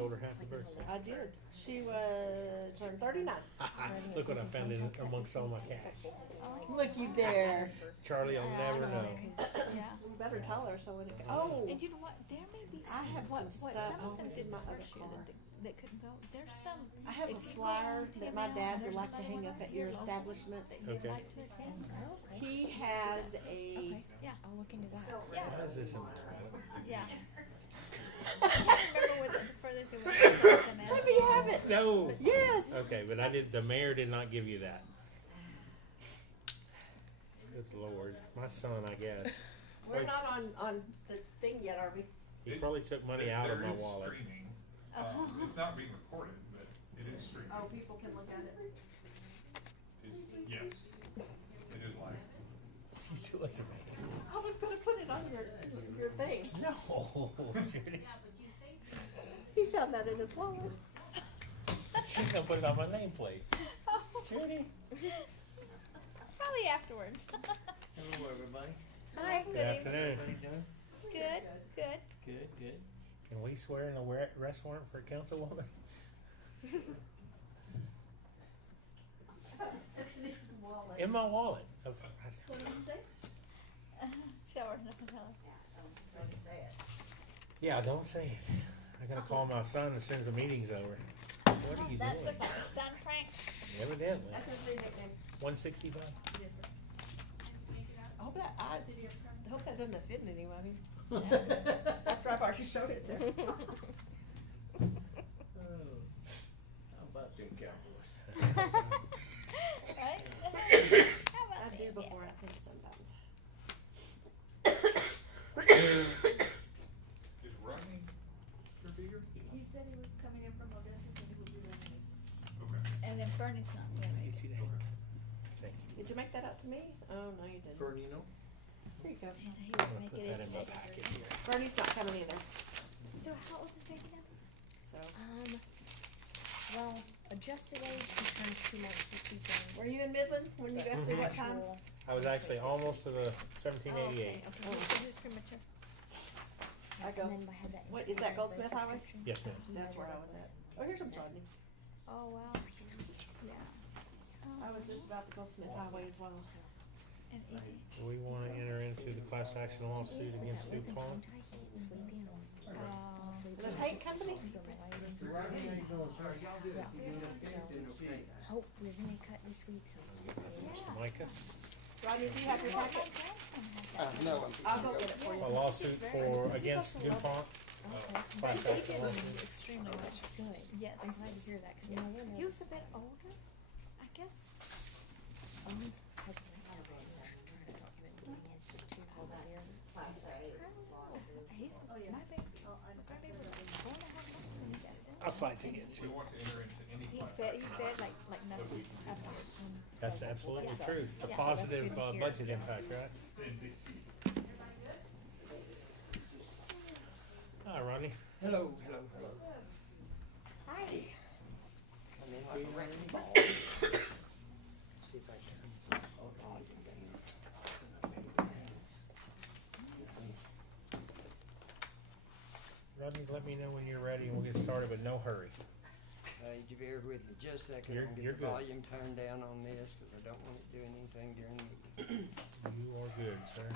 told her happy birthday. I did. She was turned 39. Look what I found in amongst all my cash. Looky there. Charlie will never know. Yeah. You better tell her so when it goes. Oh, and you know what? There may be I some. have What some some stuff of them in did my the other first year car. that couldn't go. There's some. I have if a you go flyer on that my TML, dad would there's like some to other hang ones up at that your you're local establishment. that you'd Okay. like to attend. He has a. Okay, Yeah. I'll look into that. Yeah. How is this in my wallet? Yeah. I can't remember what the furthest it was. Let me have it. No. Yes. Okay, but I did. The mayor did not give you that. Good Lord, my son, I guess. We're not on the thing yet, are we? He probably took money out of my There is wallet. streaming. Oh. It's not being recorded, but it is streaming. Oh, people can look at it. Yes, it is live. You do it to me. I was going to put it on your thing. No, Judy. He found that in his wallet. She's gonna put it on my nameplate. Judy. Probably afterwards. Hello, everybody. Hi. Good Good evening. afternoon. Everybody doing? Good. Good. Good, good. Can we swear in a arrest warrant for a councilwoman? In my wallet. What did you say? Show her. Tell her. Yeah, don't say it. I gotta call my son as soon as the meeting's over. What are you That's doing? about a sun prank. Evidently. That's his new nickname. 165? I hope that doesn't offend anybody. After I've already showed it to him. Oh, how about them Cowboys? Right? How about I do that? before I think sometimes. Is Rodney your figure? He said he was coming in from Odessa, and he would be ready. Okay. And then Bernie's not doing it. Hate you to hate. Thank you. Did you make that out to me? Oh, no, you didn't. Bernino? Here you go. He said he I'm would gonna make put it that in my today. packet here. Bernie's not coming either. So how old is baby now? So, Well, adjusted age, he turns 2 months this weekend. were you in Midland when you asked me what time? Actual, I was actually almost to the Oh, 1788. okay. This is premature. I go. And then I had that. What, is that Goldsmith Highway? restriction. Yes, ma'am. That's where I was at. Oh, here comes Rodney. Oh wow. Yeah. I was just about to go Smith Highway as well. And easy. Do we want to enter into the class action lawsuit against DuPont? The paint company? Hope we're gonna cut this week, so. Mr. Micah? Rodney, do you have your packet? No. I'll go get it for A you. lawsuit for, against DuPont? Class action He lawsuit. was extremely That's well. good. Yes. I'm glad to hear that, cause you know, we're He was a bit older, I guess. He's my baby. My baby was 4.5 months when he got done. I'll slide to you Do you want to enter into any He class fed action like nothing. That's absolutely Yeah. true. It's a Yeah. positive So that's good to hear. budget impact, right? Indeed. Hi, Ronnie. Hello, hello, hello. Hi. Come in like a wrecking ball. See if I can. Rodney, let me know when you're ready and we'll get started, but no hurry. You bear with me just a second. You're- I'll you're get the good. volume turned down on this, cause I don't want it doing anything during the meeting. You are good, sir.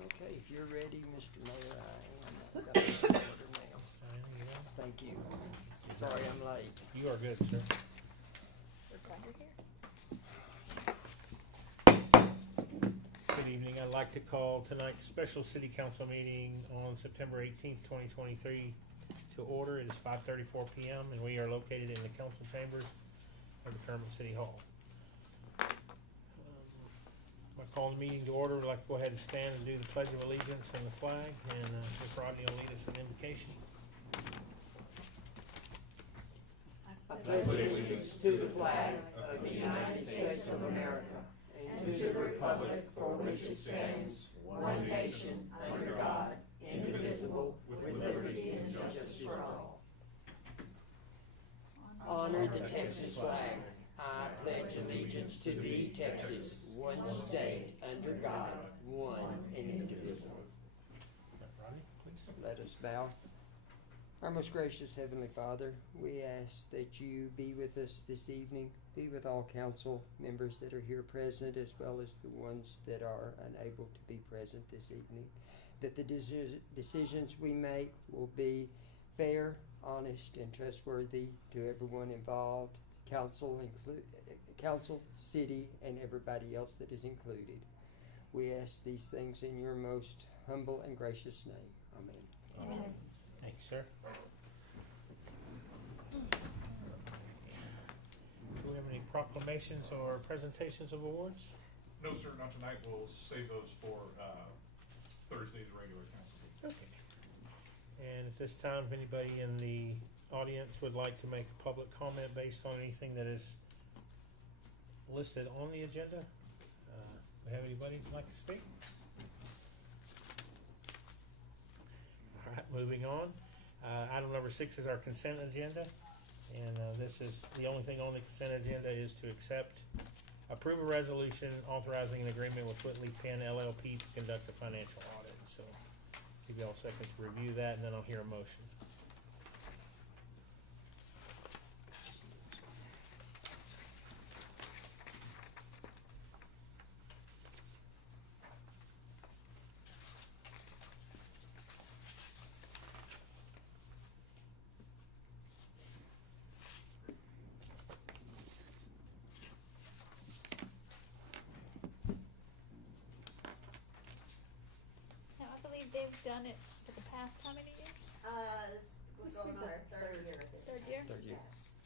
Okay, if you're ready, Mr. Mayor, I am. I've got this in order now. Stein, you know? Thank you. Sorry I'm late. You are good, sir. We're glad you're here. Good evening. I'd like to call tonight's special city council meeting on September 18th, 2023 to order. It is 5:34 p.m. and we are located in the council chambers of the Kermit City Hall. I call the meeting to order. We'd like to go ahead and stand and do the Pledge of Allegiance and the flag, and Ms. Rodney will lead us in invocation. I pledge allegiance to the flag of the United States of America and to the republic for which it stands, one nation, under God, indivisible, with liberty and justice for all. Honor the Texas flag. I pledge allegiance to thee, Texas, one state, under God, one and indivisible. Rodney, please. Let us bow. Our most gracious Heavenly Father, we ask that you be with us this evening, be with all council members that are here present, as well as the ones that are unable to be present this evening, that the decisions we make will be fair, honest, and trustworthy to everyone involved, council, city, and everybody else that is included. We ask these things in your most humble and gracious name. Amen. Amen. Thank you, sir. Do we have any proclamations or presentations of awards? No, sir, not tonight. We'll save those for Thursday's regular council meeting. Okay. And at this time, if anybody in the audience would like to make a public comment based on anything that is listed on the agenda, we have anybody who'd like to speak? All right, moving on. Item number 6 is our consent agenda, and this is the only thing on the consent agenda is to approve a resolution authorizing an agreement with Whitley Penn LLP to conduct a financial audit. So give you all a second to review that, and then I'll hear a motion. Now, I believe they've done it for the past how many years? We're going on our third year this Third time. year? Third year. Yes.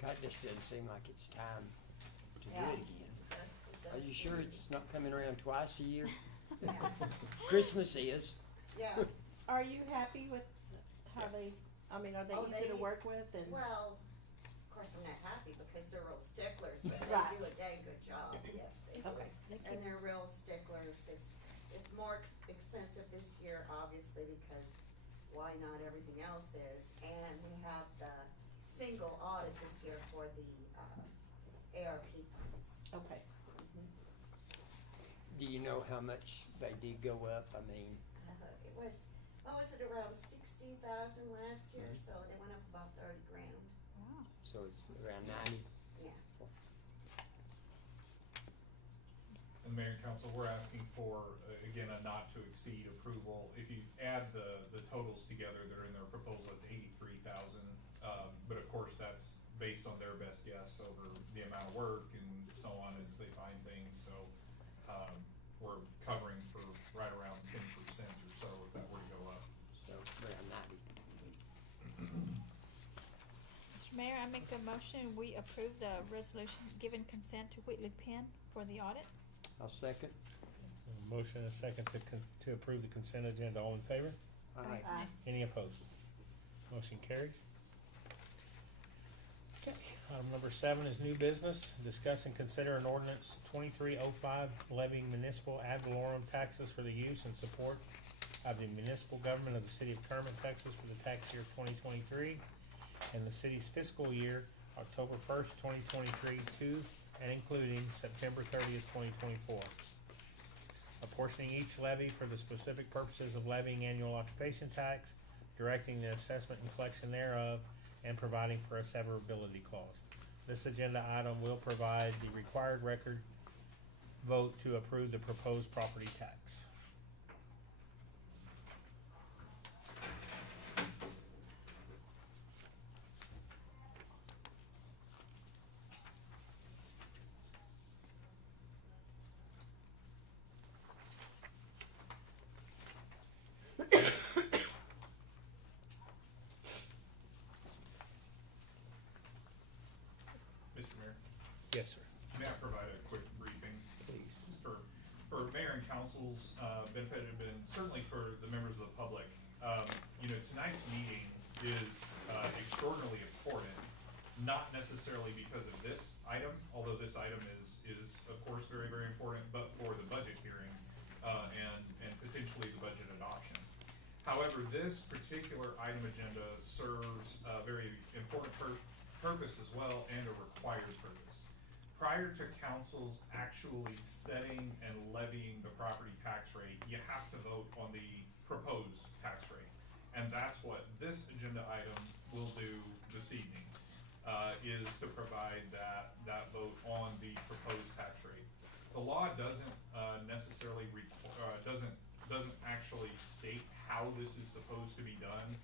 God, this doesn't seem like it's time to do Yeah. it again. It Are does you sure seem- it's not coming around twice a year? Yeah. Christmas is. Yeah. Are you happy with how they, I mean, are they Oh, easy to they- work with and? Well, of course, I'm not happy because they're real sticklers, but they Right. do a dang good job. Yes, they do. Okay, they keep- And they're real sticklers. It's more expensive this year, obviously, because why not, everything else is. And we have the single audit this year for the ARP funds. Okay. Do you know how much they did go up? I mean, It was, what was it, around 60,000 last year, so they went up about 30 grand. Wow. so it's around 90. Yeah. And Mayor and Council, we're asking for, again, a not to exceed approval. If you add the totals together, they're in their proposal, it's 83,000. But of course, that's based on their best guess over the amount of work and so on as they find things. So, we're covering for right around 10% or so if that were to go up. So around 90. Mr. Mayor, I make the motion, we approve the resolution giving consent to Whitley Penn for the audit. I'll second. A motion and a second to approve the consent agenda. All in favor? Aye. Aye. Any opposed? Motion carries. Okay, item number 7 is new business. Discuss and consider an ordinance 2305 levying municipal ad valorem taxes for the use and support of the municipal government of the city of Kermit, Texas for the tax year 2023 and the city's fiscal year October 1st, 2023 to and including September 30th, 2024. Apportioning each levy for the specific purposes of levying annual occupation tax, directing the assessment and collection thereof, and providing for a severability clause. This agenda item will provide the required record vote to approve the proposed property tax. Yes, sir. May I provide a quick briefing? Please. For mayor and council's benefit, and certainly for the members of the public, tonight's meeting is extraordinarily important, not necessarily because of this item, although this item is of course very, very important, but for the budget hearing and potentially the budget adoption. However, this particular item agenda serves a very important purpose as well, and a required purpose. Prior to council's actually setting and levying the property tax rate, you have to vote on the proposed tax rate. And that's what this agenda item will do this evening, is to provide that vote on the proposed tax rate. The law doesn't necessarily doesn't actually state how this is supposed to be done.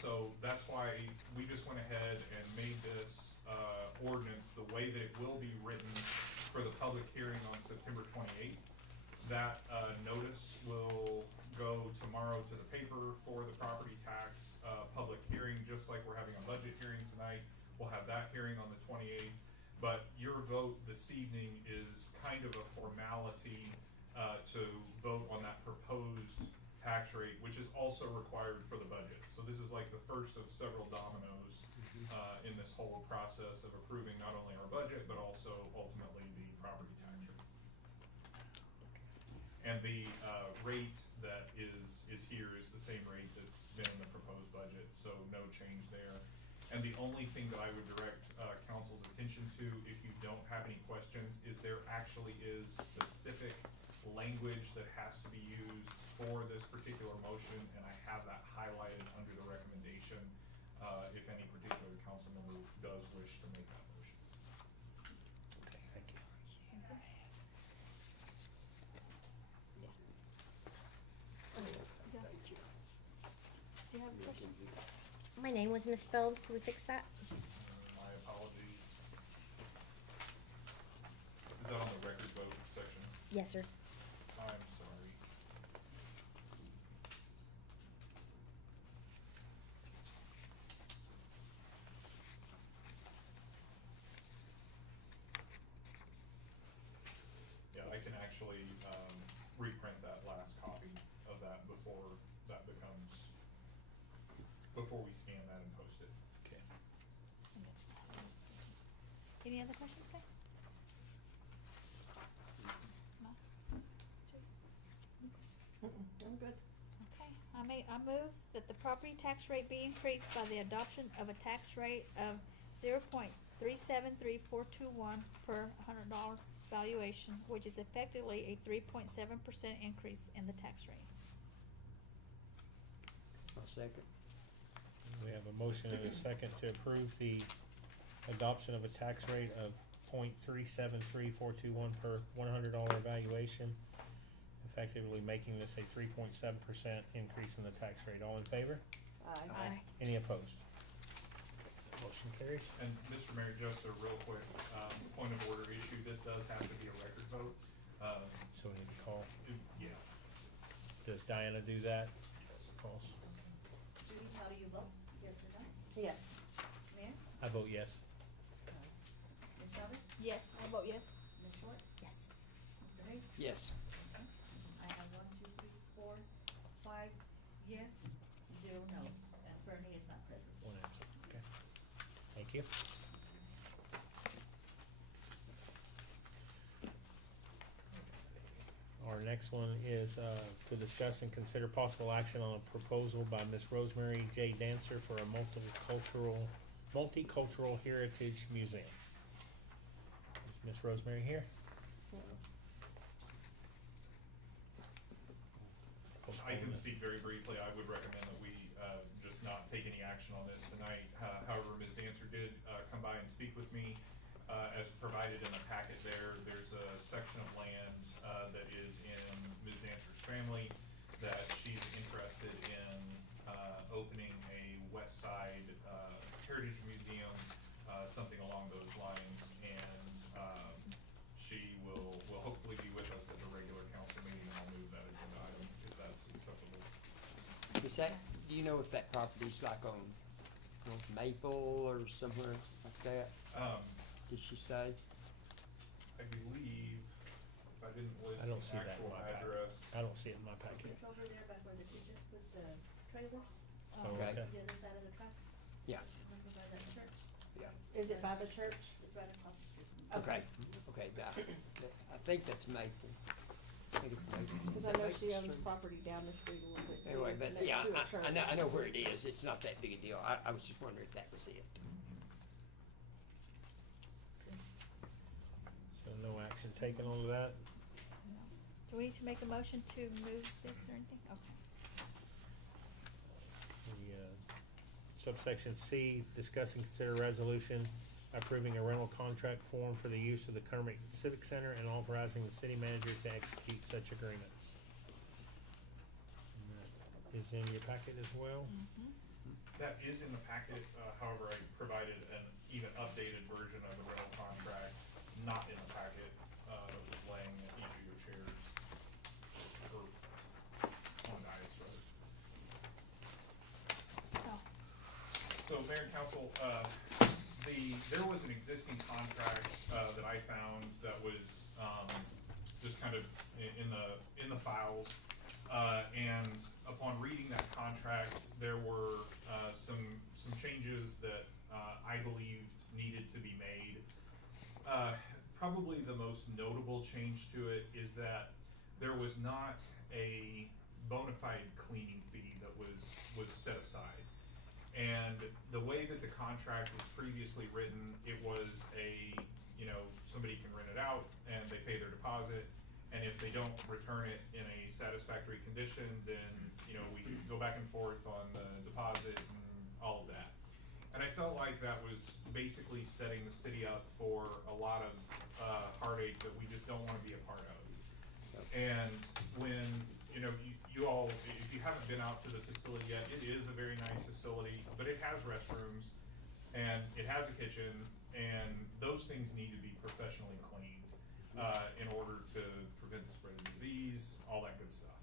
So that's why we just went ahead and made this ordinance the way that it will be written for the public hearing on September 28th. That notice will go tomorrow to the paper for the property tax public hearing, just like we're having a budget hearing tonight. We'll have that hearing on the 28th. But your vote this evening is kind of a formality to vote on that proposed tax rate, which is also required for the budget. So this is like the first of several dominoes in this whole process of approving not only our budget, but also ultimately the property tax rate. And the rate that is here is the same rate that's been in the proposed budget, so no change there. And the only thing that I would direct council's attention to, if you don't have any questions, is there actually is specific language that has to be used for this particular motion, and I have that highlighted under the recommendation if any particular council member does wish to make that motion. Okay, thank you. Do you have a question? My name was misspelled. Can we fix that? My apologies. Is that on the record vote section? Yes, sir. I'm sorry. Yeah, I can actually reprint that last copy of that before we scan that and post it. Okay. Any other questions, guys? No? I'm good. Okay, I move that the property tax rate be increased by the adoption of a tax rate of 0.373421 per $100 valuation, which is effectively a 3.7% increase in the tax rate. I'll second. We have a motion and a second to approve the adoption of a tax rate of 0.373421 per $100 valuation, effectively making this a 3.7% increase in the tax rate. All in favor? Aye. Any opposed? Motion carries. And Mr. Mayor, just a real quick point of order issue, this does have to be a record vote. So we need to call. Yeah. Does Diana do that? Yes. Calls. Judy, how do you vote? Yes or no? Yes. Mayor? I vote yes. Ms. Chavez? Yes, I vote yes. Ms. Short? Yes. Mr. Hayes? Yes. Okay. I have 1, 2, 3, 4, 5 yes, 0 no, and Bernie is not present. One absent. Okay. Thank you. Our next one is to discuss and consider possible action on a proposal by Miss Rosemary J. Dancer for a multicultural heritage museum. Is Miss Rosemary here? I can speak very briefly. I would recommend that we just not take any action on this tonight. However, Ms. Dancer did come by and speak with me. As provided in the packet there's a section of land that is in Ms. Dancer's family that she's interested in opening a West Side Heritage Museum, something along those lines. And she will hopefully be with us at the regular council meeting. I'll move that agenda item if that's acceptable. Is that, do you know if that property's like on North Maple or somewhere like that? did she say? I believe, if I didn't list I don't the see that in actual my packet. address. I don't see it in my packet. It's over there back where the teachers put the trailers, Oh, Okay. okay. the other side of the tracks. Yeah. Over by that church. Yeah. Is it by the church? It's right across the street. Okay, okay, I think that's Maple. I think it's Maple. Cause Is I that know Maple she owns Street? property down the street a little bit too. Anyway, but next yeah, to a church. I know where it is. It's not that big a deal. I was just wondering if that was it. So no action taken on that. Do we need to make a motion to move this or anything? Okay. The, subsection C, discuss and consider resolution approving a rental contract form for the use of the Kermit Civic Center and authorizing the city manager to execute such agreements. And that is in your packet as well. Mm-hmm. That is in the packet, however, I provided an even updated version of the rental contract, not in the packet, that was laying at each of your chairs. Or on the ice, rather. Oh, So Mayor and Council, there was an existing contract, that I found that was, just kind of in the files. And upon reading that contract, there were, some changes that, I believed needed to be made. Probably the most notable change to it is that there was not a bona fide cleaning fee that was set aside. And the way that the contract was previously written, it was somebody can rent it out and they pay their deposit. And if they don't return it in a satisfactory condition, then, we go back and forth on the deposit and all of that. And I felt like that was basically setting the city up for a lot of, heartache that we just don't wanna be a part of. And when, you all, if you haven't been out to the facility yet, it is a very nice facility, but it has restrooms and it has a kitchen, and those things need to be professionally cleaned, in order to prevent the spread of disease, all that good stuff.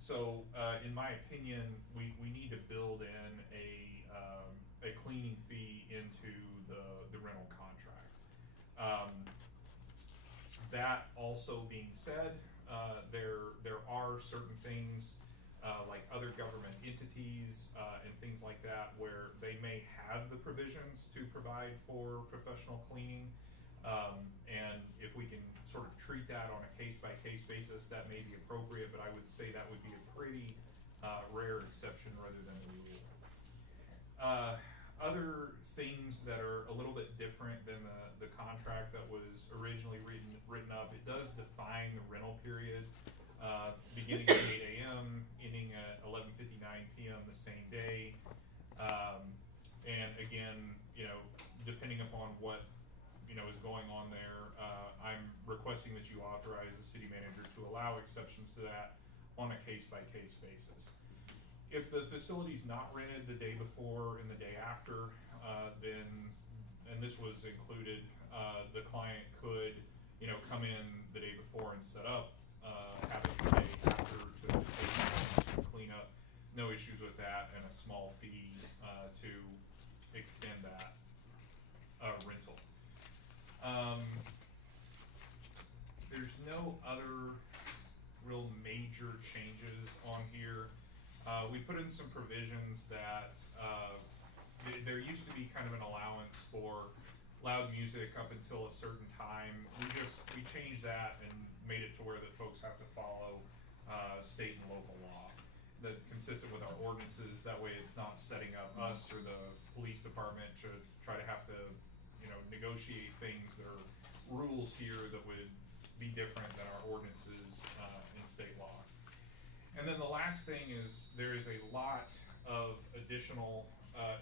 So, in my opinion, we need to build in a cleaning fee into the rental contract. That also being said, there are certain things, like other government entities, and things like that, where they may have the provisions to provide for professional cleaning. And if we can sort of treat that on a case-by-case basis, that may be appropriate, but I would say that would be a pretty, rare exception rather than a rule. Other things that are a little bit different than the contract that was originally written up, it does define the rental period, beginning at 8 a.m., ending at 11:59 p.m. the same day. And again, depending upon what, is going on there, I'm requesting that you authorize the city manager to allow exceptions to that on a case-by-case basis. If the facility's not rented the day before and the day after, then, and this was included, the client could, come in the day before and set up, have it the day after to clean up. No issues with that, and a small fee, to extend that, rental. There's no other real major changes on here. We put in some provisions that, there used to be kind of an allowance for loud music up until a certain time. We changed that and made it to where that folks have to follow, state and local law that consistent with our ordinances. That way it's not setting up us or the police department to try to have to, negotiate things. There are rules here that would be different than our ordinances, in state law. And then the last thing is, there is a lot of additional,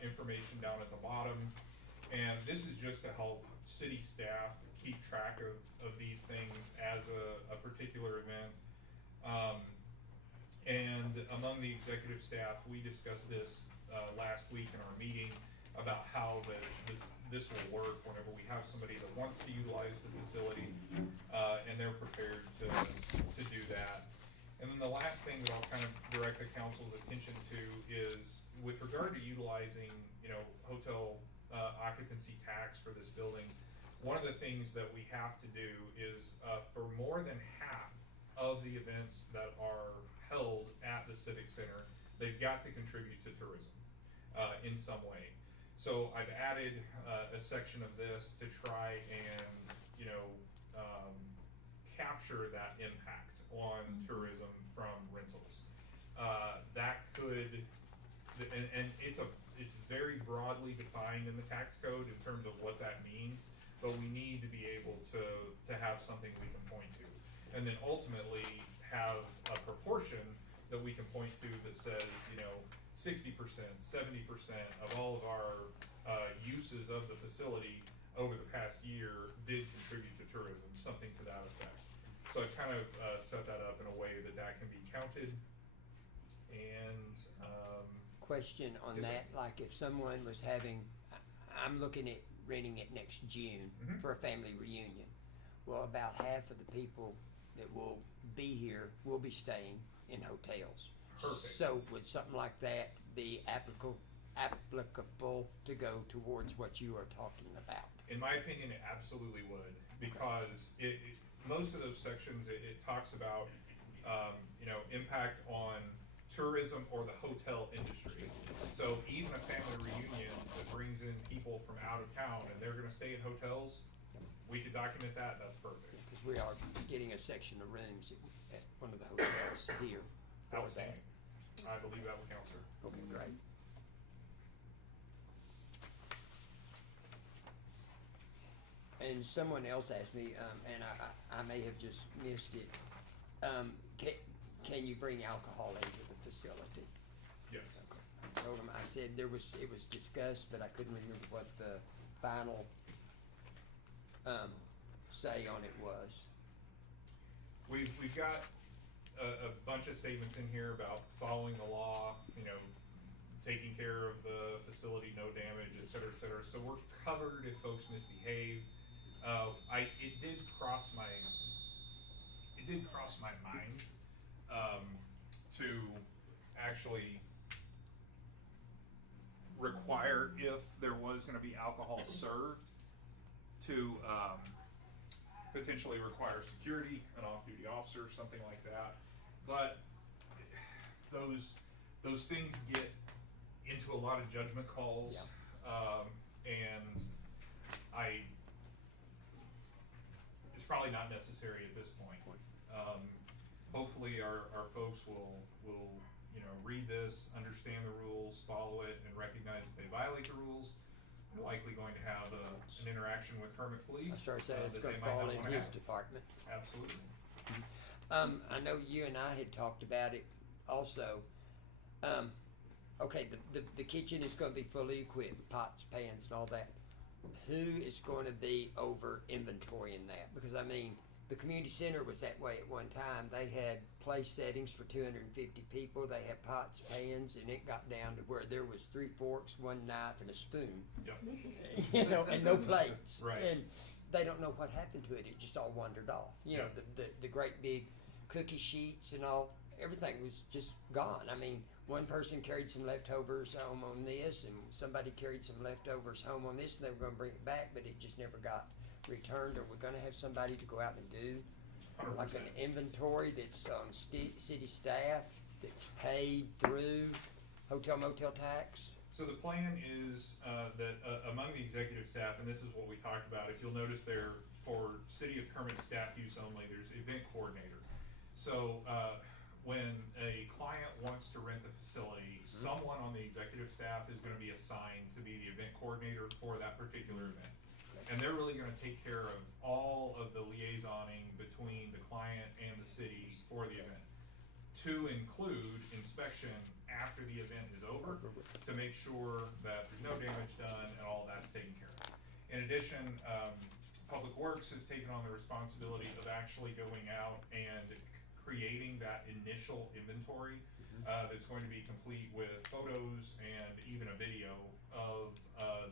information down at the bottom. And this is just to help city staff keep track of these things as a particular event. And among the executive staff, we discussed this, last week in our meeting about how this will work whenever we have somebody that wants to utilize the facility, and they're prepared to do that. And then the last thing that I'll kind of direct the council's attention to is with regard to utilizing, hotel occupancy tax for this building. one of the things that we have to do is, for more than half of the events that are held at the Civic Center, they've got to contribute to tourism, in some way. So I've added, a section of this to try and, capture that impact on tourism from rentals. That could, and it's very broadly defined in the tax code in terms of what that means, but we need to be able to have something we can point to. And then ultimately have a proportion that we can point to that says, 60%, 70% of all of our uses of the facility over the past year did contribute to tourism, something to that effect. So I kind of set that up in a way that can be counted. And Question on Yes, sir. that, like if someone was having, I'm looking at renting it next June Mhm. for a family reunion. Well, about half of the people that will be here will be staying in hotels. Perfect. So would something like that be applicable to go towards what you are talking about? in my opinion, it absolutely would, because most of those sections, it talks about, impact on tourism or the hotel industry. So even a family reunion that brings in people from out of town and they're gonna stay in hotels, we could document that, that's perfect. Because we are getting a section of rooms at one of the hotels here for that. Outstanding. I believe that will count, sir. Okay, great. And someone else asked me, and I may have just missed it, can you bring alcohol into the facility? Yes. I told him, I said it was discussed, but I couldn't remember what the final, say on it was. We've got a bunch of statements in here about following the law, taking care of the facility, no damage, et cetera, et cetera. So we're covered if folks misbehave. It did cross my mind, to actually require, if there was gonna be alcohol served, to, potentially require security, an off-duty officer, something like that. But those things get into a lot of judgment calls. And it's probably not necessary at this point. Hopefully our folks will, read this, understand the rules, follow it, and recognize that they violate the rules. They're likely going to have an interaction with Kermit Police. I started saying it's that gonna they might fall not in wanna his have. department. Absolutely. I know you and I had talked about it also. Okay, the kitchen is gonna be fully equipped, pots, pans, and all that. Who is going to be over inventorying that? Because the community center was that way at one time. They had place settings for 250 people. They had pots, pans, and it got down to where there was 3 forks, 1 knife, and a spoon. Yep. And no plates. Right. And they don't know what happened to it. It just all wandered off. Yeah. The great big cookie sheets and all, everything was just gone. One person carried some leftovers home on this, and somebody carried some leftovers home on this, and they were gonna bring it back, but it just never got returned. Or we're gonna have somebody to go out and do 100%. like an inventory that's on city staff, that's paid through hotel motel tax. So the plan is that among the executive staff, and this is what we talked about, if you'll notice there, for City of Kermit staff use only, there's event coordinator. So when a client wants to rent the facility, someone on the executive staff is gonna be assigned to be the event coordinator for that particular event. And they're really gonna take care of all of the liaisoning between the client and the city for the event, to include inspection after the event is over, to make sure that there's no damage done and all that's taken care of. In addition, Public Works has taken on the responsibility of actually going out and creating that initial inventory that's going to be complete with photos and even a video of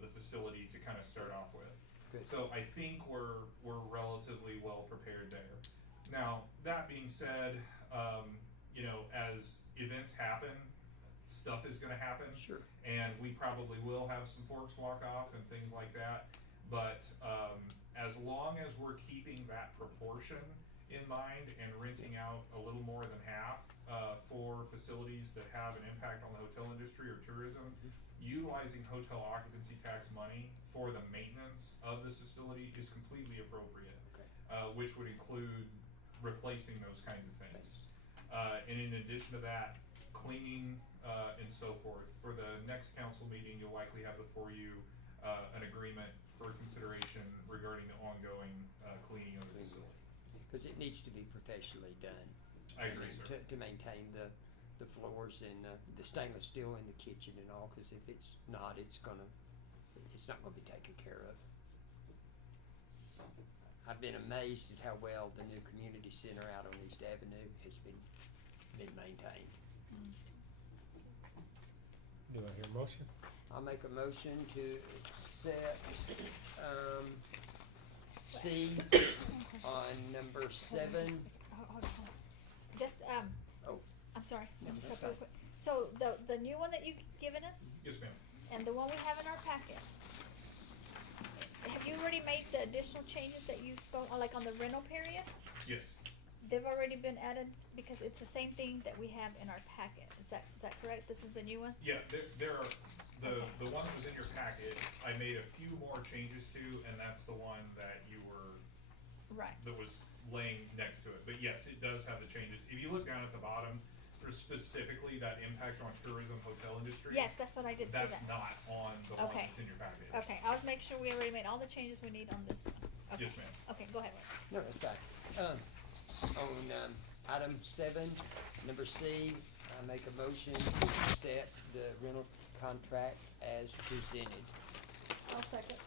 the facility to kind of start off with. Good. So I think we're relatively well prepared there. Now, that being said, as events happen, stuff is gonna happen. Sure. And we probably will have some forks walk off and things like that. But, as long as we're keeping that proportion in mind and renting out a little more than half, for facilities that have an impact on the hotel industry or tourism, utilizing hotel occupancy tax money for the maintenance of this facility is completely appropriate. Okay. Which would include replacing those kinds of things. And in addition to that, cleaning, and so forth. For the next council meeting, you'll likely have before you, an agreement for consideration regarding the ongoing, cleaning of the facility. Because it needs to be professionally done. I agree, And sir. To maintain the floors and the stainless steel in the kitchen and all, because if it's not, it's not gonna be taken care of. I've been amazed at how well the new community center out on East Avenue has been maintained. Do I hear a motion? I'll make a motion to accept, C on number 7. Hold on. Just, Oh. I'm sorry, No, let me that's stop real fine. quick. So the new one that you've given us Yes, ma'am. and the one we have in our packet, have you already made the additional changes that you spoke, like on the rental period? Yes. They've already been added because it's the same thing that we have in our packet. Is that correct? This is the new one? Yeah, there are, the one that was in your packet, I made a few more changes to, and that's the one that you were, Right. that was laying next to it. But yes, it does have the changes. If you look down at the bottom, there's specifically that impact on tourism hotel industry. Yes, that's what I did see that. That's not on the one Okay. that's in your packet. Okay, I was making sure we already made all the changes we need on this one. Okay. Yes, ma'am. Okay, go ahead, Wes. No, that's fine. On item 7, number C, I make a motion to accept the rental contract as presented. I'll second.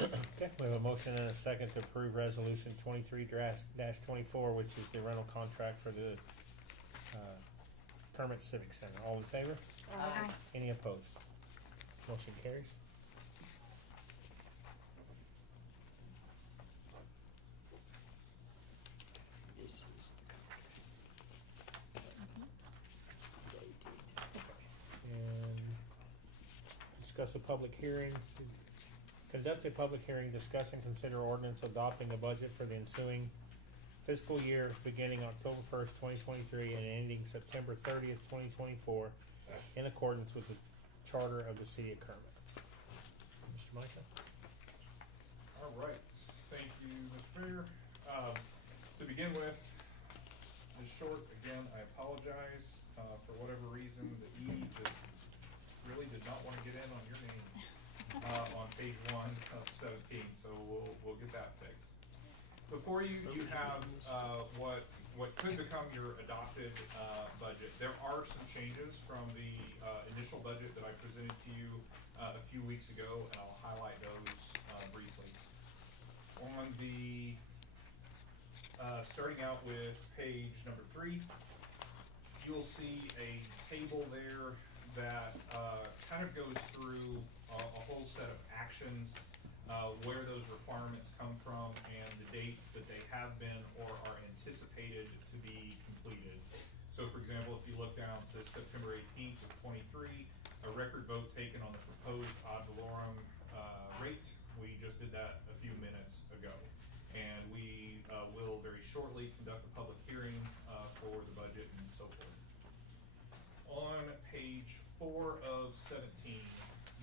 Okay, we have a motion and a second to approve resolution 23-24, which is the rental contract for the Kermit Civic Center. All in favor? Aye. Any opposed? Motion carries. This is the contract. And discuss a public hearing, conduct a public hearing, discuss and consider ordinance adopting a budget for the ensuing fiscal year beginning October 1st, 2023 and ending September 30th, 2024 in accordance with the charter of the city of Kermit. Mr. Micah? All right, thank you, Mr. Mayor. To begin with, in short, again, I apologize, for whatever reason, the E just really did not wanna get in on your name, on page 1 of 17, so we'll get that fixed. Before you have, what could become your adopted, budget. There are some changes from the, initial budget that I presented to you, a few weeks ago, and I'll highlight those, briefly. On the, starting out with page number 3, you'll see a table there that, kind of goes through a whole set of actions, where those requirements come from and the dates that they have been or are anticipated to be completed. So for example, if you look down to September 18th of 23, a record vote taken on the proposed ad valorem rate. We just did that a few minutes ago. And we will very shortly conduct a public hearing for the budget and so forth. On page 4 of 17,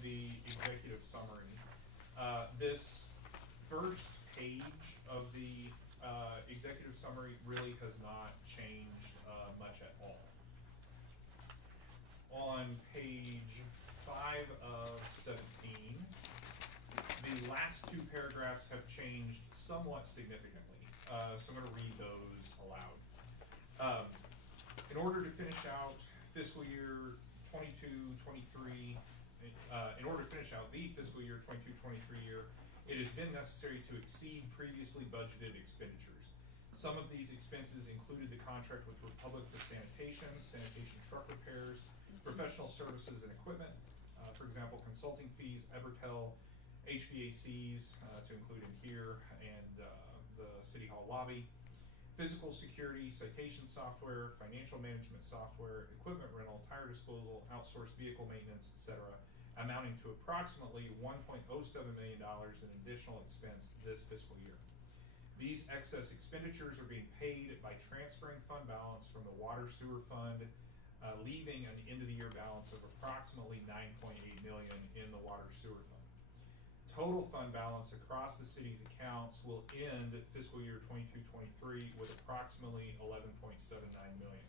the executive summary. This first page of the executive summary really has not changed much at all. On page 5 of 17, the last 2 paragraphs have changed somewhat significantly, so I'm gonna read those aloud. In order to finish out fiscal year 22-23, in order to finish out the fiscal year 22-23 year, it has been necessary to exceed previously budgeted expenditures. Some of these expenses included the contract with Republic for sanitation truck repairs, professional services and equipment, for example, consulting fees, Evertel, HVACs, to include in here, and the City Hall lobby, physical security, citation software, financial management software, equipment rental, tire disposal, outsourced vehicle maintenance, etc., amounting to approximately $1.07 million in additional expense this fiscal year. These excess expenditures are being paid by transferring fund balance from the water sewer fund, leaving an end-of-the-year balance of approximately $9.8 million in the water sewer fund. Total fund balance across the city's accounts will end fiscal year 22-23 with approximately $11.79 million.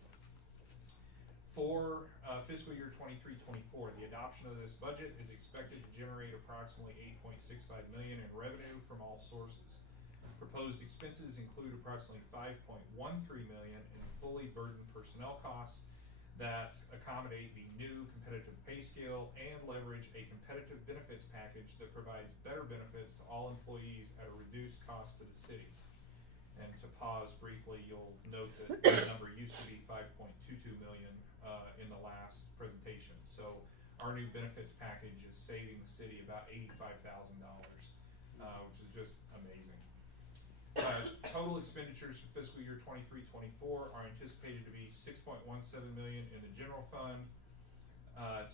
For fiscal year 23-24, the adoption of this budget is expected to generate approximately $8.65 million in revenue from all sources. Proposed expenses include approximately $5.13 million in fully burdened personnel costs that accommodate the new competitive pay scale and leverage a competitive benefits package that provides better benefits to all employees at a reduced cost to the city. And to pause briefly, you'll note that the number used to be $5.22 million in the last presentation. So our new benefits package is saving the city about $85,000, which is just amazing. Total expenditures for fiscal year 23-24 are anticipated to be $6.17 million in the general fund,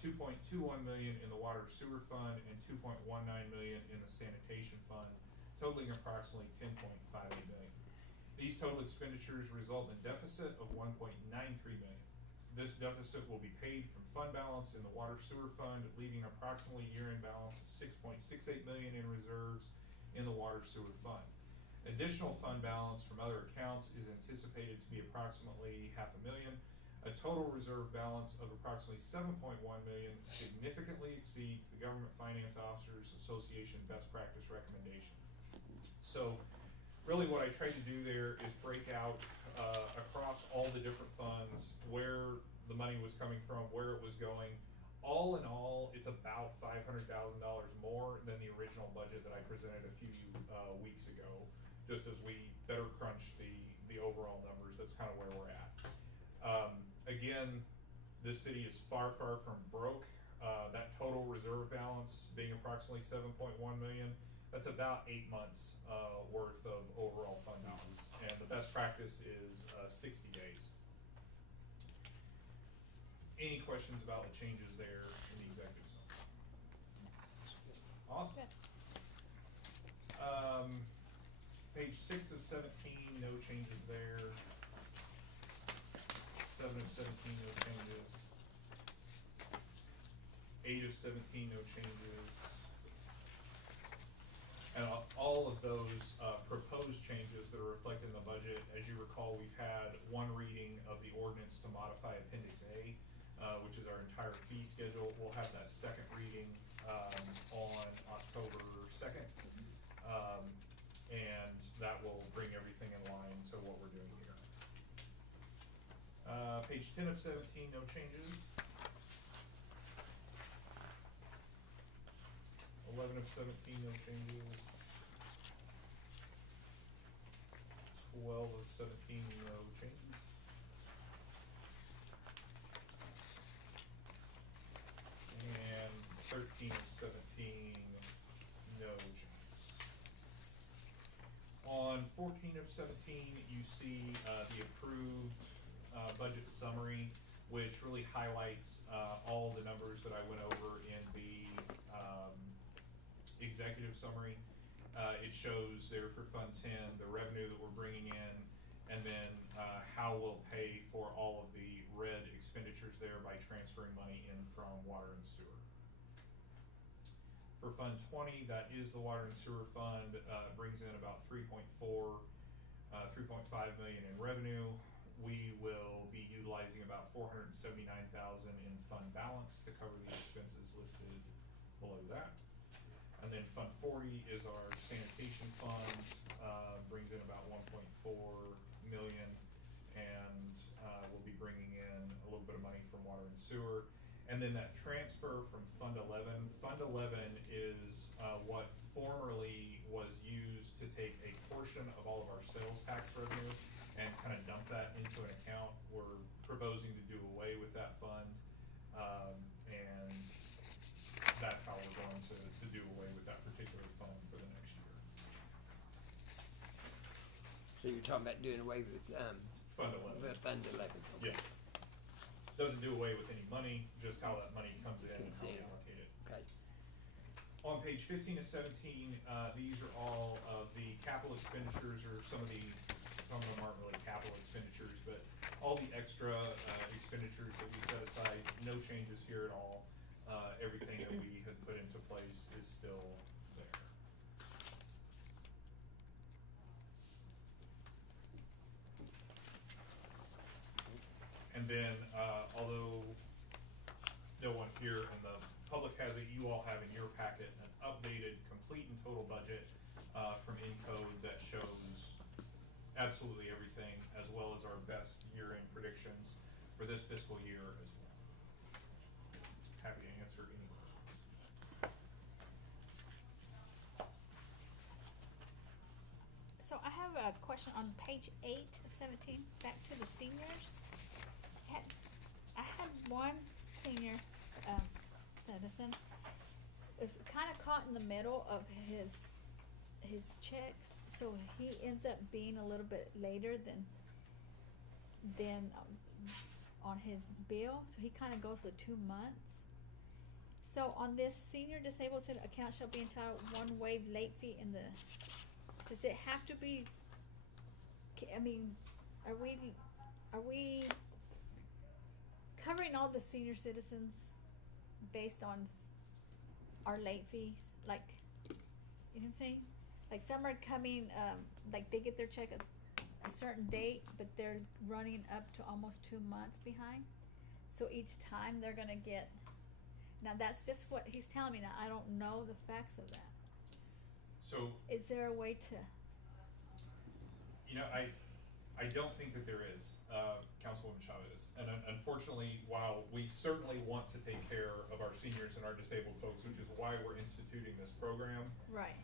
$2.21 million in the water sewer fund, and $2.19 million in the sanitation fund, totaling approximately $10.58 million. These total expenditures result in a deficit of $1.93 million. This deficit will be paid from fund balance in the water sewer fund, leaving approximately year-end balance of $6.68 million in reserves in the water sewer fund. Additional fund balance from other accounts is anticipated to be approximately $500,000. A total reserve balance of approximately $7.1 million significantly exceeds the Government Finance Officers Association best practice recommendation. So really what I tried to do there is break out across all the different funds where the money was coming from, where it was going. All in all, it's about $500,000 more than the original budget that I presented a few weeks ago, just as we better crunch the overall numbers. That's kind of where we're at. Again, this city is far from broke. That total reserve balance being approximately $7.1 million, that's about 8 months worth of overall fund balance. And the best practice is 60 days. Any questions about the changes there in the executive summary? Awesome. Page 6 of 17, no changes there. 7 of 17, no changes. 8 of 17, no changes. And all of those proposed changes that are reflected in the budget, as you recall, we've had one reading of the ordinance to modify Appendix A, which is our entire fee schedule. We'll have that second reading on October 2nd. And that will bring everything in line to what we're doing here. Page 10 of 17, no changes. 11 of 17, no changes. 12 of 17, no changes. And 13 of 17, no changes. On 14 of 17, you see the approved budget summary, which really highlights all the numbers that I went over in the executive summary. It shows there for Fund 10 the revenue that we're bringing in, and then how we'll pay for all of the red expenditures there by transferring money in from water and sewer. For Fund 20, that is the water and sewer fund, brings in about $3.5 million in revenue. We will be utilizing about $479,000 in fund balance to cover the expenses listed below that. And then Fund 40 is our sanitation fund, brings in about $1.4 million, and we'll be bringing in a little bit of money from water and sewer. And then that transfer from Fund 11. Fund 11 is what formerly was used to take a portion of all of our sales tax revenue and kind of dump that into an account. We're proposing to do away with that fund, and that's how we're going to do away with that particular fund for the next year. So you're talking about doing away with Fund 11. with Fund 11. Okay. Yeah. Doesn't do away with any money, just how that money comes in and Comes how we in. allocate it. Okay. On page 15 to 17, these are all of the capital expenditures, or some of them aren't really capital expenditures, but all the extra expenditures that we set aside, no changes here at all. Everything that we had put into place is still there. And then, although no one here in the public has it, you all have in your packet an updated, complete and total budget from Encode that shows absolutely everything, as well as our best year-end predictions for this fiscal year as well. Happy to answer any questions. So I have a question on page 8 of 17, back to the seniors. I had one senior citizen is kind of caught in the middle of his checks, so he ends up being a little bit later than on his bill, so he kind of goes to 2 months. So on this senior disabled account shall be entitled one waived late fee in the, does it have to be, I mean, are we covering all the senior citizens based on our late fees? Like, you know what I'm saying? Like some are coming, like they get their check a certain date, but they're running up to almost 2 months behind. So each time they're gonna get, now that's just what he's telling me. Now I don't know the facts of that. So, Is there a way to? you know, I don't think that there is, Councilwoman Chavez. And unfortunately, while we certainly want to take care of our seniors and our disabled folks, which is why we're instituting this program, Right.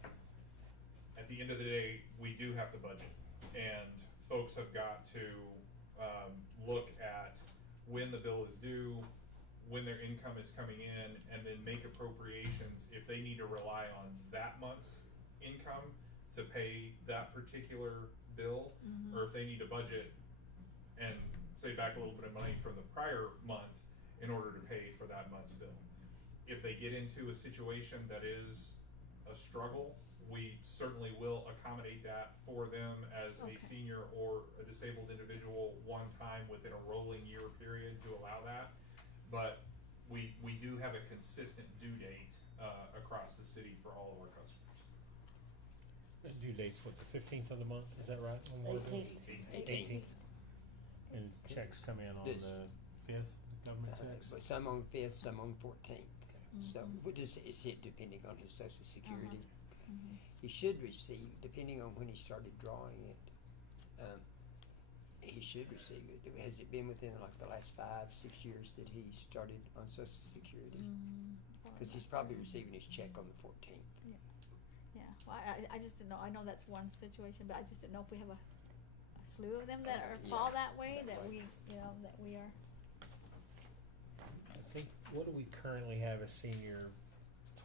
at the end of the day, we do have to budget. And folks have got to look at when the bill is due, when their income is coming in, and then make appropriations if they need to rely on that month's income to pay that particular bill, Mhm. or if they need to budget and save back a little bit of money from the prior month in order to pay for that month's bill. If they get into a situation that is a struggle, we certainly will accommodate that for them as a Okay. senior or a disabled individual one time within a rolling year period to allow that. But we do have a consistent due date across the city for all of our customers. The due date's what, the 15th of the month, is that right? On one of those? 18th. And checks come in on This- the 5th, government checks? But some on 5th, some on 14th. So we just, it's it depending on his social security. Mhm. He should receive, depending on when he started drawing it, he should receive it. Has it been within like the last 5-6 years that he started on social security? Because he's probably receiving his check on the 14th. Yeah, well, I just didn't know, I know that's one situation, but I just didn't know if we have a slew of them that are, fall Yeah, that way, that's that right. we, you know, that we are. I think, what do we currently have as senior,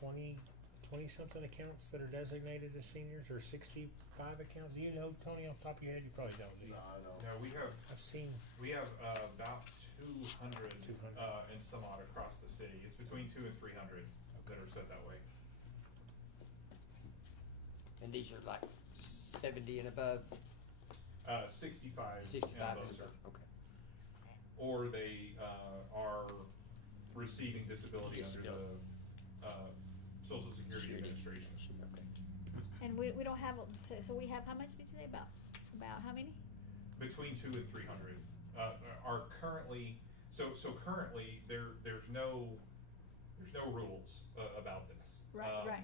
20-something accounts that are designated as seniors, or 65 accounts? Do you know, Tony, off the top of your head? You probably don't, do you? No, we have I've seen, about 200 200. and some odd across the city. It's between 200 and 300 that are set that way. And these are like 70 and above, 65 65 and and above, above, okay. or they are receiving disability under Disability. the Social Security Administration. Okay. And we don't have, so we have, how much did you say, about how many? Between 200 and 300 are currently, so currently there's no rules about this. Right.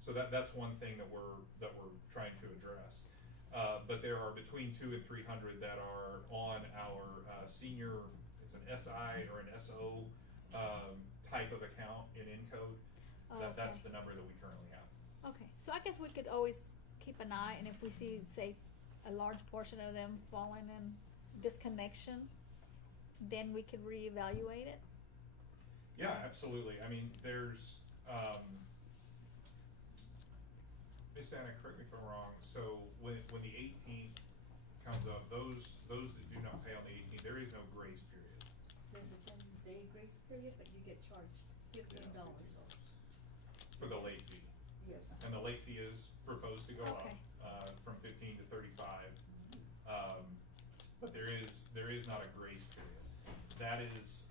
So that's one thing that we're trying to address. But there are between 200 and 300 that are on our senior, it's an SI or an SO type of account in Encode. Oh, That's okay. the number that we currently have. Okay, so I guess we could always keep an eye, and if we see, say, a large portion of them falling in disconnection, then we could reevaluate it. Yeah, absolutely. I mean, there's, Ms. Dana, correct me if I'm wrong, so when the 18th comes up, those that do not pay on the 18th, there is no grace period. There's a 10-day grace period, but you get charged $15. for the late fee. Yes. And the late fee is proposed to go up, Okay. from 15 to 35. But there is not a grace period. That is,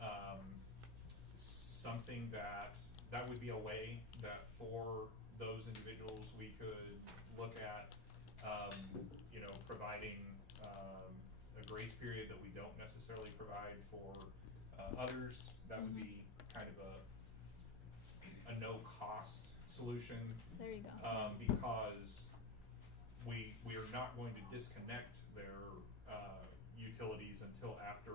something that would be a way that for those individuals, we could look at, providing, a grace period that we don't necessarily provide for, others. That would be kind of a no-cost solution. There you go. Because we are not going to disconnect their, utilities until after,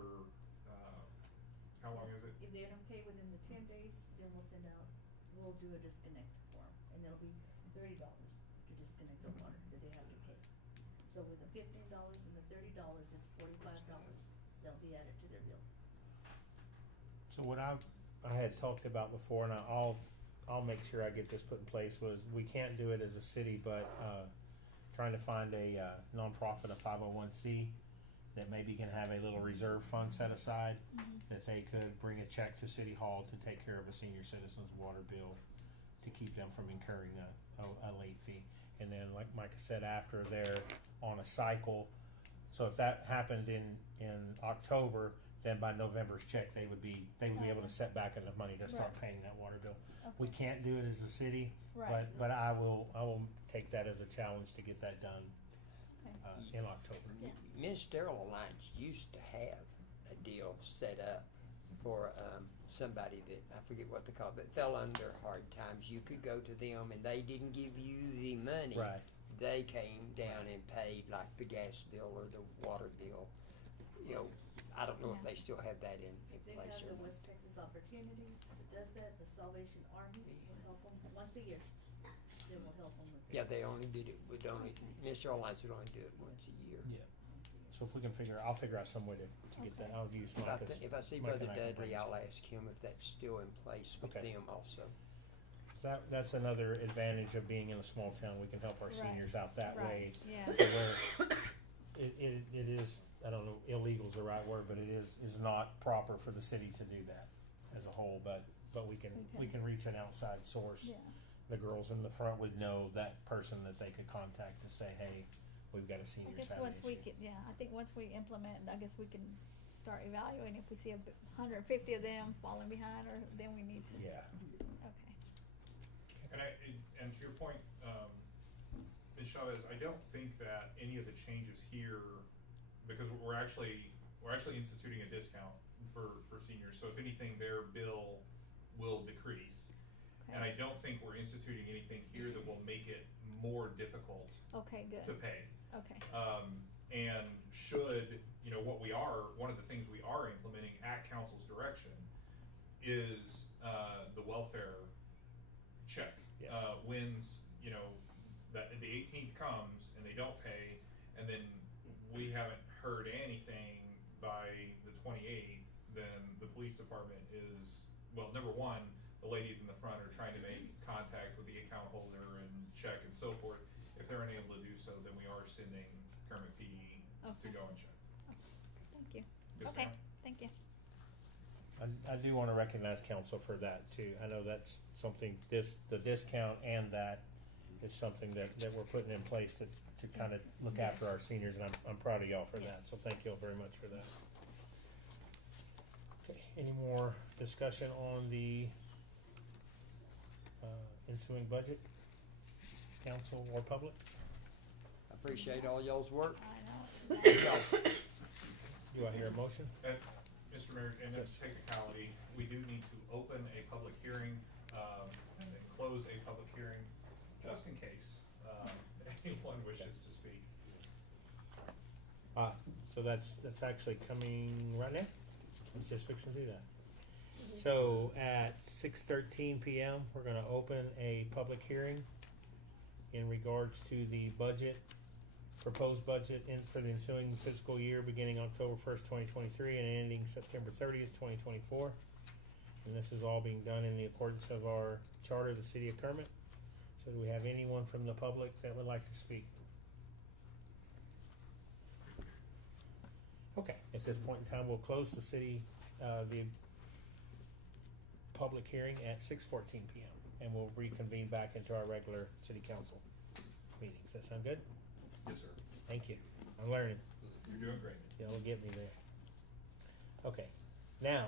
how long is it? If they don't pay within the 10 days, then we'll do a disconnect form, and it'll be $30 to disconnect the water that they have to pay. So with the $15 and the $30, it's $45 they'll be added to their bill. So what I had talked about before, and I'll make sure I get this put in place, was we can't do it as a city, but trying to find a nonprofit, a 501c, that maybe can have a little reserve fund set aside, that they could bring a check to City Hall to take care of a senior citizen's water bill, to keep them from incurring a late fee. And then, like Micah said, after they're on a cycle, so if that happened in October, then by November's check, they would be able to set back enough money to start Right. paying that water bill. Okay. We can't do it as a city, Right. but I will take that as a challenge to get that done Okay. in October. Yeah. Ministerial Alliance used to have a deal set up for somebody that, I forget what they call it, but fell under hard times. You could go to them and they didn't give you the money. Right. They came down and paid like the gas bill or the water bill. I don't know if Yeah. they still have that in They have place or the not. West Texas Opportunity that does that, the Salvation Army will help them once a year. They will help them with it. Yeah, they only did it, Ministerial Alliance would only do it once a year. Yeah. So if we can I'll figure out some way to get that. I'll use Micah's. If I see Mike Brother and I can Dudley, bring I'll some. ask him if that's still in place with Okay. them also. That's another advantage of being in a small town. We can help our Right. seniors out that Right. way. Yeah. To where it is, I don't know, illegal is the right word, but it is not proper for the city to do that as a whole, but we Okay. can reach an outside source. Yeah. The girls in the front would know that person that they could contact to say, hey, we've got a I senior guess having an once we issue. can, I think once we implement, I guess we can start evaluating. If we see 150 of them falling behind, or then we need to. Yeah. Okay. And to your point, Ms. Chavez, I don't think that any of the changes here, because we're actually instituting a discount for seniors, so if anything, their bill will decrease. And I Okay. don't think we're instituting anything here that will make it more difficult Okay. Good. to pay. Okay. And should, one of the things we are implementing at council's direction is, the welfare check. Yes. When's, that the 18th comes and they don't pay, and then we haven't heard anything by the 28th, then the police department is, well, number one, the ladies in the front are trying to make contact with the account holder and check and so forth. If they're unable to do so, then we are sending Kermit PD to Okay. go and check. Thank you. Yes, Okay. ma'am. Thank you. I do want to recognize council for that too. I know that's something, the discount and that is something that we're putting in place to kind of look after our seniors, and I'm proud of y'all for that, Yes. so thank y'all very much for that. Okay, any more discussion on the ensuing budget, council or public? I appreciate all y'all's work. I know. Do I hear a motion? And, Mr. Mayor, in this technicality, we do need to open a public hearing, and then close a public hearing, just in case, anyone wishes to speak. So that's actually coming right now? I was just fixing to do that. So at 6:13 PM, we're gonna open a public hearing in regards to the budget, proposed budget for the ensuing fiscal year beginning October 1st, 2023 and ending September 30th, 2024. And this is all being done in the accordance of our charter of the city of Kermit. So do we have anyone from the public that would like to speak? Okay, at this point in time, we'll close the public hearing at 6:14 PM. and we'll reconvene back into our regular city council meetings. That sound good? Yes, sir. Thank you. I'm learning. You're doing great. Y'all get me there. Okay, now,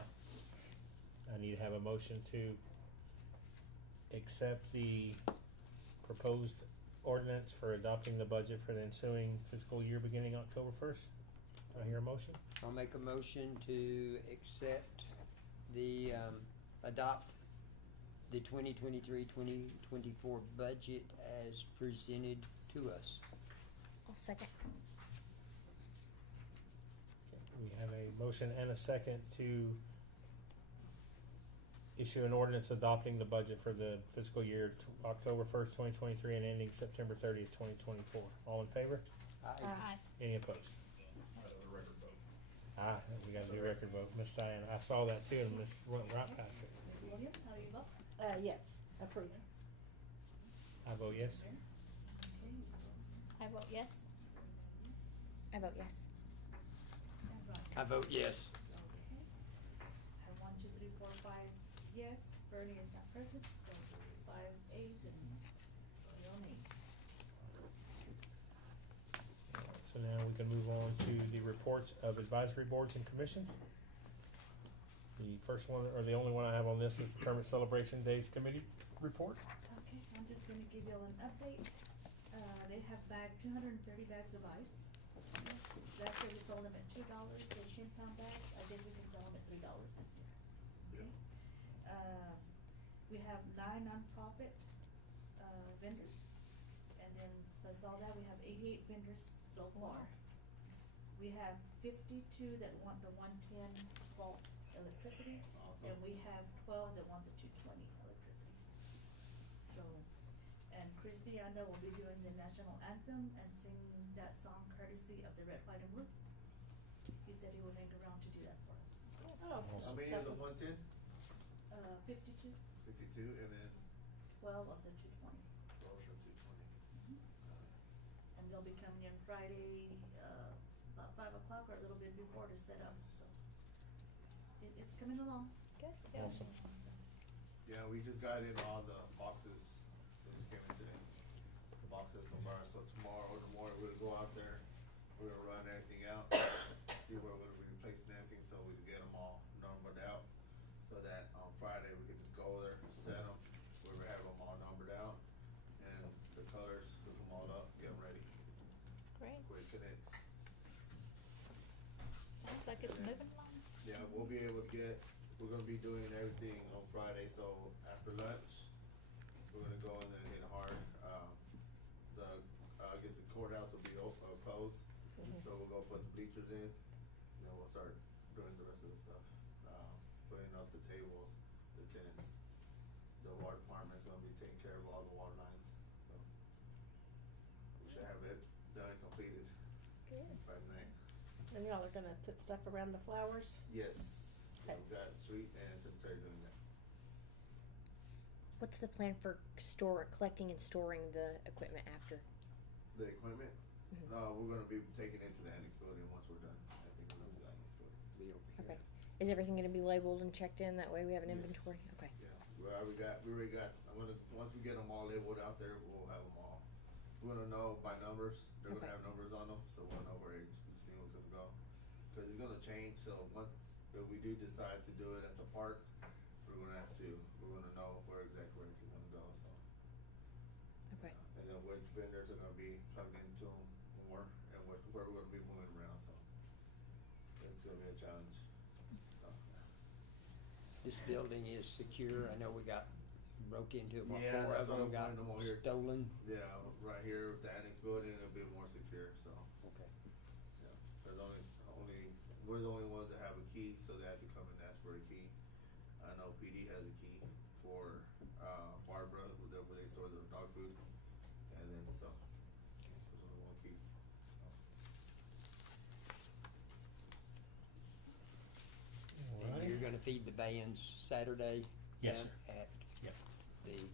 I need to have a motion to accept the proposed ordinance for adopting the budget for the ensuing fiscal year beginning October 1st. Do I hear a motion? I'll make a motion to accept the, adopt the 2023-2024 budget as presented to us. I'll second. We have a motion and a second to issue an ordinance adopting the budget for the fiscal year October 1st, 2023 and ending September 30th, 2024. All in favor? Aye. Any opposed? The record vote. We got a new record vote. Miss Diana, I saw that too and went right past it. Ms. Williams, how do you vote? Yes, approve. I vote yes. Okay. I vote yes. I vote yes. And Roger. I vote yes. Okay. And 1, 2, 3, 4, 5, yes. Bernie is not present, so 5 ayes and 0 nays. Alright, so now we can move on to the reports of advisory boards and commissions. The first one, or the only one I have on this is the Kermit Celebration Days Committee report. Okay, I'm just gonna give you all an update. They have bagged 230 bags of ice. Last year we sold them at $2, the 10-pound bags. I think we can sell them at $3 this year. Okay? We have 9 nonprofit, vendors. And then plus all that, we have 88 vendors so far. We have 52 that want the 110 volt electricity, and we have 12 that want the 220 electricity. So, and Chris Deanda will be doing the national anthem and singing that song courtesy of the Red, White, and Blue. He said he will hang around to do that for us. Oh, How many of the 110? 52, 52, and then 12 of the 220. 12 from 220. And they'll be coming in Friday, about 5 o'clock or a little bit before to set up, so. It's coming along. good. Awesome. Yeah, we just got in all the boxes. They just came in today. The boxes tomorrow. So tomorrow or the morning we'll go out there. We're gonna run everything out, see where we're gonna be replacing everything, so we can get them all numbered out. So that on Friday we can just go there, set them, where we have them all numbered out, and the colors, hook them all up, get them ready. Great. Quick connects. Sounds like it's moving along. Yeah, we'll be able to we're gonna be doing everything on Friday, so after lunch, we're gonna go in there and hit hard. I guess the courthouse will be closed, so we'll go put the bleachers in, and then we'll start doing the rest of the stuff. Putting up the tables, the tents. The water department's gonna be taking care of all the water lines, so. We should have it done, completed Good. by tonight. And y'all are gonna put stuff around the flowers? Yes, Okay. we've got street and cemetery doing that. What's the plan for collecting and storing the equipment after? The equipment? Mhm. We're gonna be taking it to the annex building once we're done. I think we're going to the annex building. Be over here. Okay. Is everything gonna be labeled and checked in? That way we have an Yes. inventory? Okay. Yeah, we already got, once we get them all labeled out there, we'll have them all. We're gonna know by numbers, they're gonna Okay. have numbers on them, so we'll know where each thing was gonna go. Cause it's gonna change, so if we do decide to do it at the park, we're gonna know where exactly where it's gonna go, so. Okay. And then which vendors are gonna be plugged into them more, and where we're gonna be moving around, so. It's gonna be a challenge, so. This building is secure. I know we got broke into it, Yeah, 4 of that's why them I'm got wanting them all here. stolen. Yeah, right here with the annex building, it'll be more secure, so, Okay. yeah. There's we're the only ones that have a key, so they have to come and ask for a key. I know PD has a key for, Barbara, where they store the dog food, and then, so, there's only one key. And Alright. you're gonna feed the bands Saturday? Yes, down sir. At Yep. the,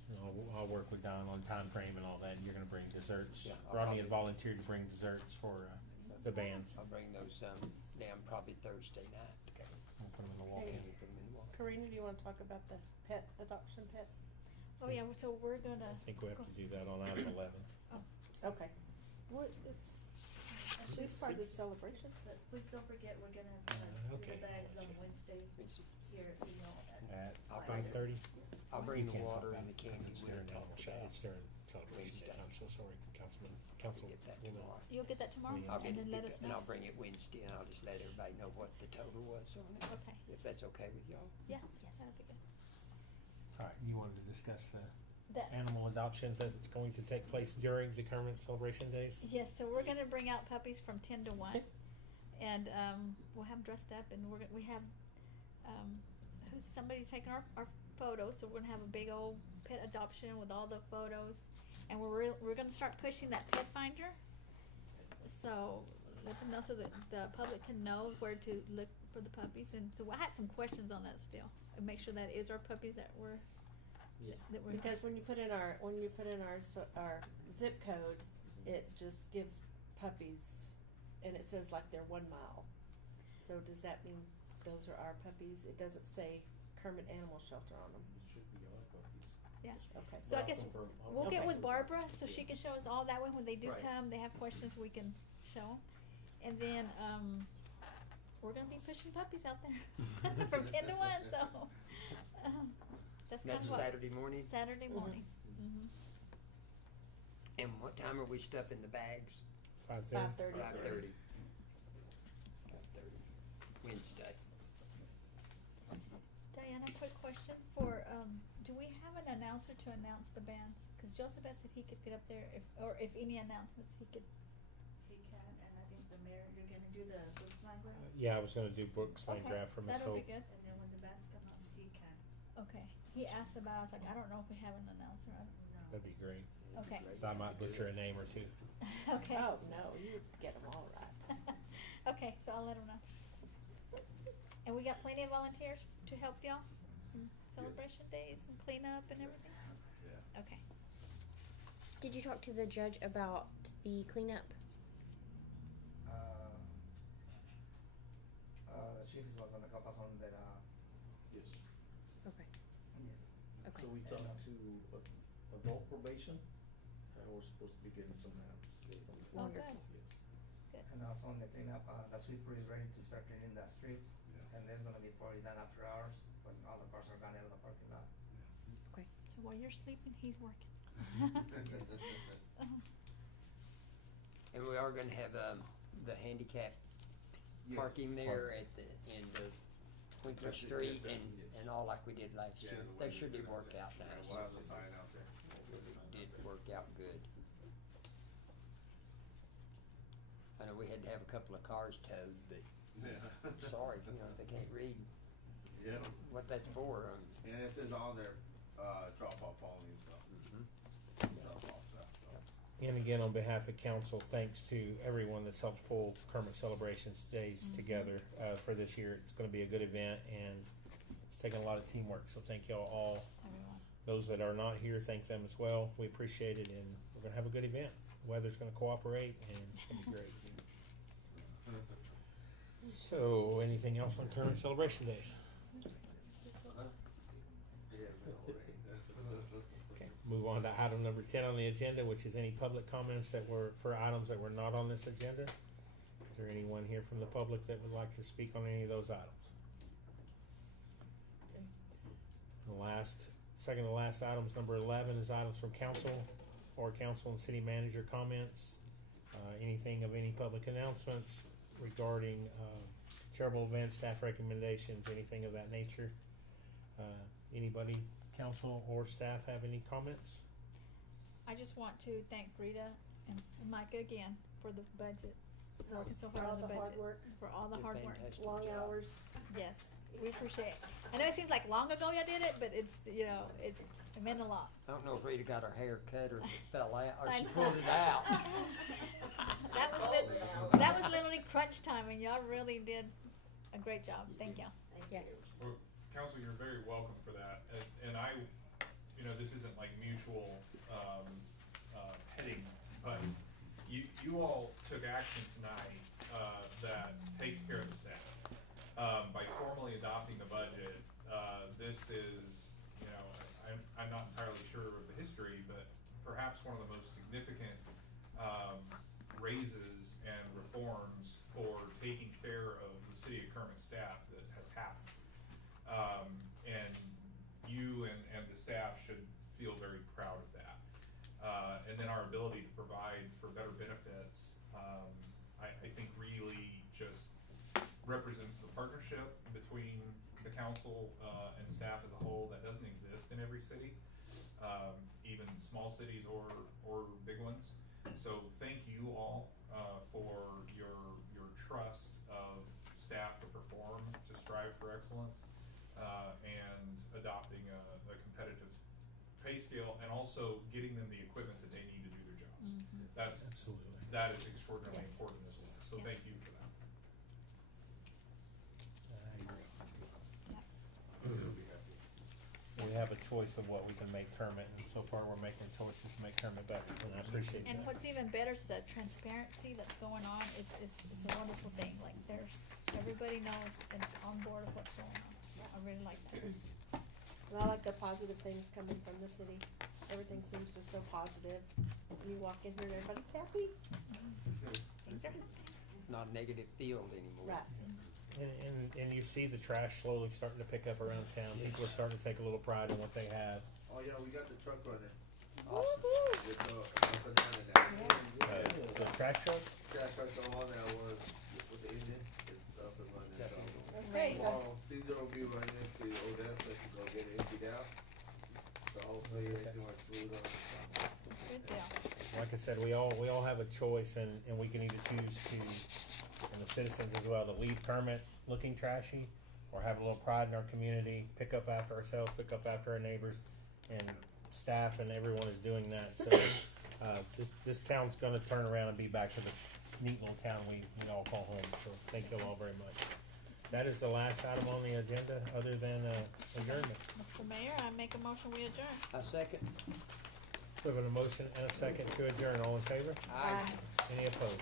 I'll work with Don on time frame and all that. You're gonna bring desserts. Yeah, I'll Rodney had probably- volunteered to bring desserts for, the bands. I'll bring those down probably Thursday night. We'll put them in the walk-in. And we put 'em in the walk. Karina, do you wanna talk about the pet, adoption pet? Oh, yeah, so we're I gonna, think we have to do that on item 11. Okay. What, it's, she's part of the celebration. But please don't forget, we're gonna have Okay. the bags on Gotcha. Wednesday here at City Hall At I'll bring it. 5:30? I'll bring the Can't talk water about and the it. candy. It's We'll during talk animal show. about It's during celebration Wednesday. days. I'm so sorry, Councilman, I'll Council. get that Woman. tomorrow. you'll get that tomorrow, I'll I'll and get then it let picked us up, and know. I'll bring it Wednesday, and I'll just let everybody know what the total was on it. Okay. If that's okay with y'all. Yeah, Yes. that'll be good. All right, you wanted to discuss the The, animal adoption that's going to take place during the Kermit celebration days? yes, so we're gonna bring out puppies from 10 to 1, and we'll have them dressed up, and we have somebody's taking our photos, so we're gonna have a big old pet adoption with all the photos, and we're gonna start pushing that pet finder, so let them know so that the public can know where to look for the puppies. And so I had some questions on that still, and make sure that is our puppies that we're that we're Because when you put in our our zip code, it just gives puppies, and it says like they're 1 mile. So does that mean those are our puppies? It doesn't say Kermit Animal Shelter on them. It should be our puppies. Yeah. Okay. So I guess we'll get Okay. with Barbara so she can show us all that way. When they do Right. come, they have questions, we can show them. And then we're gonna be pushing puppies out there from 10 to 1. So that's kind That's of what Saturday morning. Saturday morning. Mm-hmm. And what time are we stuffing the bags? 5:30? 5:30. 5:30. Wednesday. Diana, quick question for do we have an announcer to announce the bands? Because Joseph had said he could get up there if any announcements he could. He can, and I think the mayor, you're gonna do the Brooks Line Grab, Yeah, I was gonna do Brooks Lane Okay, Grab for Miss that'll be Hope. good. and then when the bands come up, he can. Okay. He asked about. I was like, I don't know if we have an announcer. No. That'd be great. Okay. So I might butcher a name or two. Okay. Oh no, you would get them all right. Okay, so I'll let them know. And we got plenty of volunteers to help y'all in celebration days and clean up and everything? Yeah. Okay. Did you talk to the judge about the cleanup? Chiefs was gonna help us on that, Yes. Okay. yes. Okay. So we talked to adult probation, and we're supposed to be getting some skills from them. Oh, good. Yes. Good. And also on the cleanup, the sweeper is ready to start cleaning the streets, Yeah. and that's gonna be probably done after hours, when all the cars are gone out of the parking lot. Okay. So while you're sleeping, he's working. And we are gonna have the handicap Yes. parking there at the end of Winkler Yes, Street yes, and, yes. and all like we did last Yeah, year. the They way sure we did do it, work out yeah, nice. we'll have the sign out there. Really did work out good. I know we had to have a couple of cars towed, but Yeah. sorry, you know, they can't read Yeah, what that's for. and it says on there, drop off only, so, drop off stuff, so. And again, on behalf of council, thanks to everyone that's helped pull Kermit Celebrations Days together for this year. It's gonna be a good event, and it's taken a lot of teamwork, so thank y'all all. Everyone. Those that are not here, thank them as well. We appreciate it, and we're gonna have a good event. Weather's gonna cooperate, and it's gonna be great. So, anything else on Kermit Celebration Days? Okay, move on to item number 10 on the agenda, which is any public comments that were, for items that were not on this agenda. Is there anyone here from the public that would like to speak on any of those items? Okay. Second to last items, number 11 is items from council or council and city manager comments. Anything of any public announcements regarding charitable events, staff recommendations, anything of that nature. Anybody, council or staff, have any comments? I just want to thank Rita and Micah again for the budget, working so For hard all on the the budget. hard work, For all the Did hard work. fantastic long job. hours. Yes, we appreciate it. I know it seems like long ago y'all did it, but it's, you know, it meant a lot. I don't know if Rita got her hair cut or if it fell out or I she know. pulled it out. That was literally crunch time, and y'all really did a great job. Thank y'all. Yes. Well, council, you're very welcome for that, and I, you know, this isn't like mutual, heading, but you all took action tonight, that takes care of the staff. By formally adopting the budget, this is, you know, I'm not entirely sure one of the most significant, raises and reforms for taking care of the city of Kermit staff that has happened. And you and the staff should feel very proud of that. And then our ability to provide for better benefits, I think really just represents the partnership between the council, and staff as a whole that doesn't exist in every city, even small cities or big ones. So thank you all, for your trust of staff to perform, to strive for excellence, and adopting a competitive pay scale, and also getting them the equipment that they need to do their jobs. Absolutely. That is extraordinarily Yes. important as well, so Yeah. thank you for that. I agree. They'll be happy. We have a choice of what we can make Kermit, and so far we're making choices to make Kermit better, and I appreciate that. And what's even better is the transparency that's going on is a wonderful thing, like everybody knows and is on board with what's going on. I really like that. And I like the positive things coming from the city. Everything seems just so positive. You walk in here and everybody's happy. Things are, Not a negative field anymore. Right. And you see the trash slowly starting to pick up around town, people are starting to take a little pride in what they have. Oh, yeah, we got the truck running. Awesome. With the, up and running now. The trash truck, Trash truck's the one that was with the engine, it's up and running, so. Okay, so Tomorrow, Caesar will be running to Odessa to go get it emptied out. So hopefully everything works smooth on. good deal. like I said, we all have a choice, and we can either choose to, and the citizens as well, to leave Kermit looking trashy, or have a little pride in our community, pick up after ourselves, pick up after our neighbors, and staff and everyone is doing that. So this town's gonna turn around and be back to the neat little town we all call home. So thank you all very much. That is the last item on the agenda, other than adjournment. Mr. Mayor, I make a motion, we adjourn. A second. We have a motion and a second to adjourn. All in favor? Aye. Any opposed?